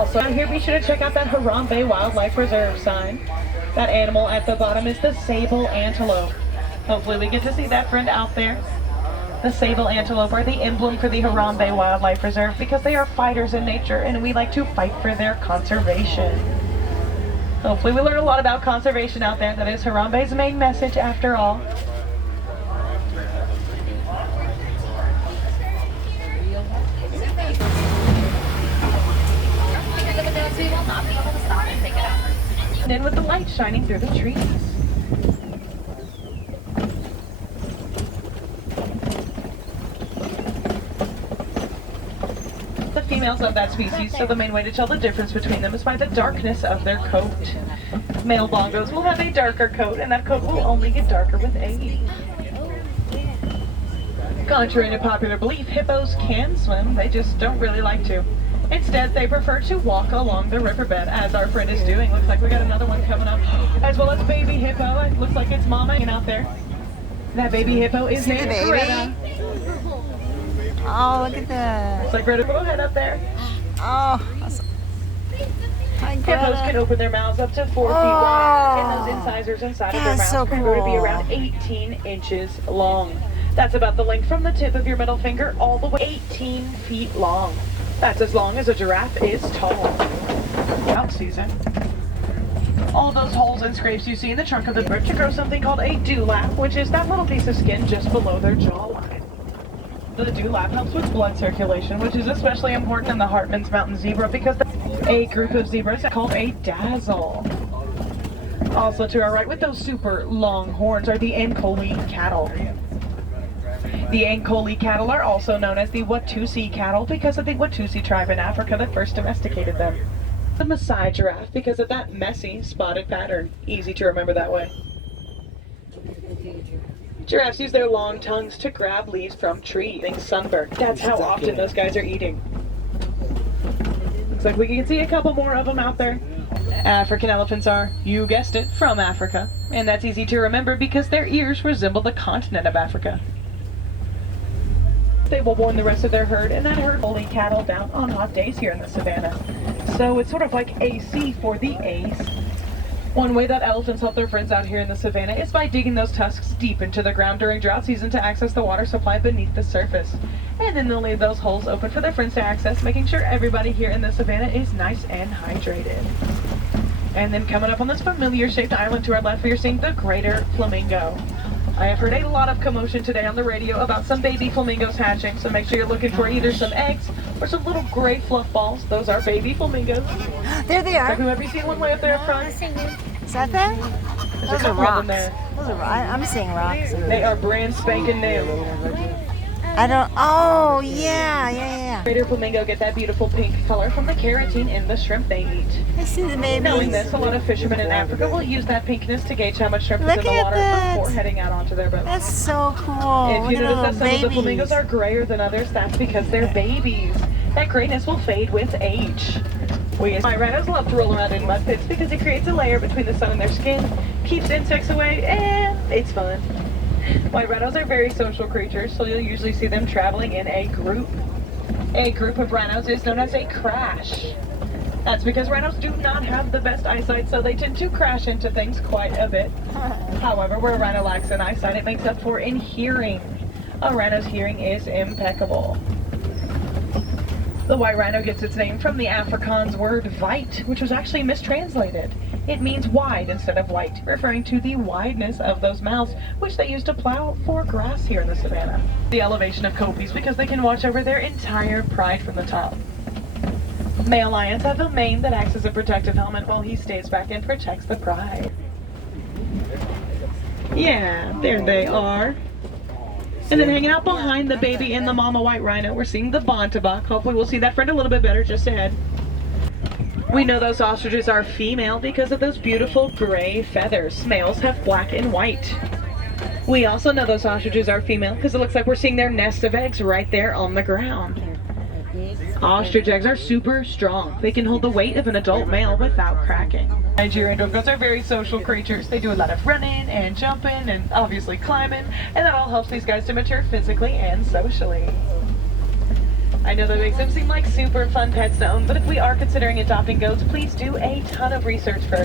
Also, here be sure to check out that Harambe Wildlife Reserve sign. That animal at the bottom is the sable antelope. Hopefully we get to see that friend out there. The sable antelope are the emblem for the Harambe Wildlife Reserve because they are fighters in nature and we like to fight for their conservation. Hopefully we learn a lot about conservation out there. That is Harambe's main message after all. And then with the light shining through the trees. The females of that species, so the main way to tell the difference between them is by the darkness of their coat. Male bongos will have a darker coat, and that coat will only get darker with age. Contrary to popular belief, hippos can swim, they just don't really like to. Instead, they prefer to walk along the riverbed, as our friend is doing. Looks like we got another one coming up, as well as baby hippo. It looks like it's mama hanging out there. That baby hippo is named Greta. Oh, look at that. Looks like Greta, go ahead up there. Oh, awesome. Hi, Hippos can open their mouths up to 4 feet wide, and those incisors inside of their mouths so can grow to be cool. around 18 inches long. That's about the length from the tip of your middle finger all the way 18 feet long. That's as long as a giraffe is tall. Out season. All those holes and scrapes you see in the trunk of the bird to grow something called a dewlap, which is that little piece of skin just below their jawline. The dewlap helps with blood circulation, which is especially important in the Hartman's Mountain zebra because a group of zebras is called a dazzle. Also to our right with those super long horns are the Ankole cattle. The Ankole cattle are also known as the Watusi cattle because of the Watusi tribe in Africa that first domesticated them. The Maasai giraffe because of that messy spotted pattern. Easy to remember that way. Giraffes use their long tongues to grab leaves from trees, being sunburned. That's how often those guys are eating. Looks like we can see a couple more of them out there. African elephants are, you guessed it, from Africa. And that's easy to remember because their ears resemble the continent of Africa. They will warn the rest of their herd, and that herd will lead cattle down on hot days here in the savannah. So it's sort of like AC for the A's. One way that elephants help their friends out here in the savannah is by digging those tusks deep into the ground during drought season to access the water supply beneath the surface. And then they'll leave those holes open for their friends to access, making sure everybody here in the savannah is nice and hydrated. And then coming up on this familiar shaped island to our left, we are seeing the greater flamingo. I have heard a lot of commotion today on the radio about some baby flamingos hatching, so make sure you're looking for either some eggs or some little gray fluff balls. Those are baby flamingos. There they are. So we might be seeing one way up there up front. Is that them? There's Those a are couple of rocks. them there. Those are, I'm seeing rocks. They are brand spanking new. I don't, oh, yeah. Greater flamingo get that beautiful pink color from the carotene in the shrimp they eat. I see the babies. Knowing this, a lot of fishermen in Africa will use that pinkness to gauge how much shrimp is Look in the at water that. before heading out onto their boat. That's so cool. If you Look at notice all that the some of the babies. flamingos are grayer than others, that's because they're babies. That grayness will fade with age. We as rhinos love to roll around in mud pits because it creates a layer between the sun and their skin, keeps insects away, and it's fun. White rhinos are very social creatures, so you'll usually see them traveling in a group. A group of rhinos is known as a crash. That's because rhinos do not have the best eyesight, so they tend to crash into things quite a bit. However, where a rhino lacks in eyesight, it makes up for in hearing. A rhino's hearing is impeccable. The white rhino gets its name from the Afrikaans word "weit," which was actually mistranslated. It means wide instead of white, referring to the wideness of those mouths, which they use to plow for grass here in the savannah. The elevation of copies because they can watch over their entire pride from the top. Male lions have a mane that acts as a protective helmet while he stays back and protects the pride. Yeah, there they are. And then hanging out behind the baby and the mama white rhino, we're seeing the bontebok. Hopefully we'll see that friend a little bit better just ahead. We know those ostriches are female because of those beautiful gray feathers. Males have black and white. We also know those ostriches are female because it looks like we're seeing their nest of eggs right there on the ground. Ostrich eggs are super strong. They can hold the weight of an adult male without cracking. Nigerian dogs are very social creatures. They do a lot of running and jumping and obviously climbing, and that all helps these guys to mature physically and socially. I know that makes them seem like super fun pets to own, but if we are considering adopting goats, please do a ton of research first.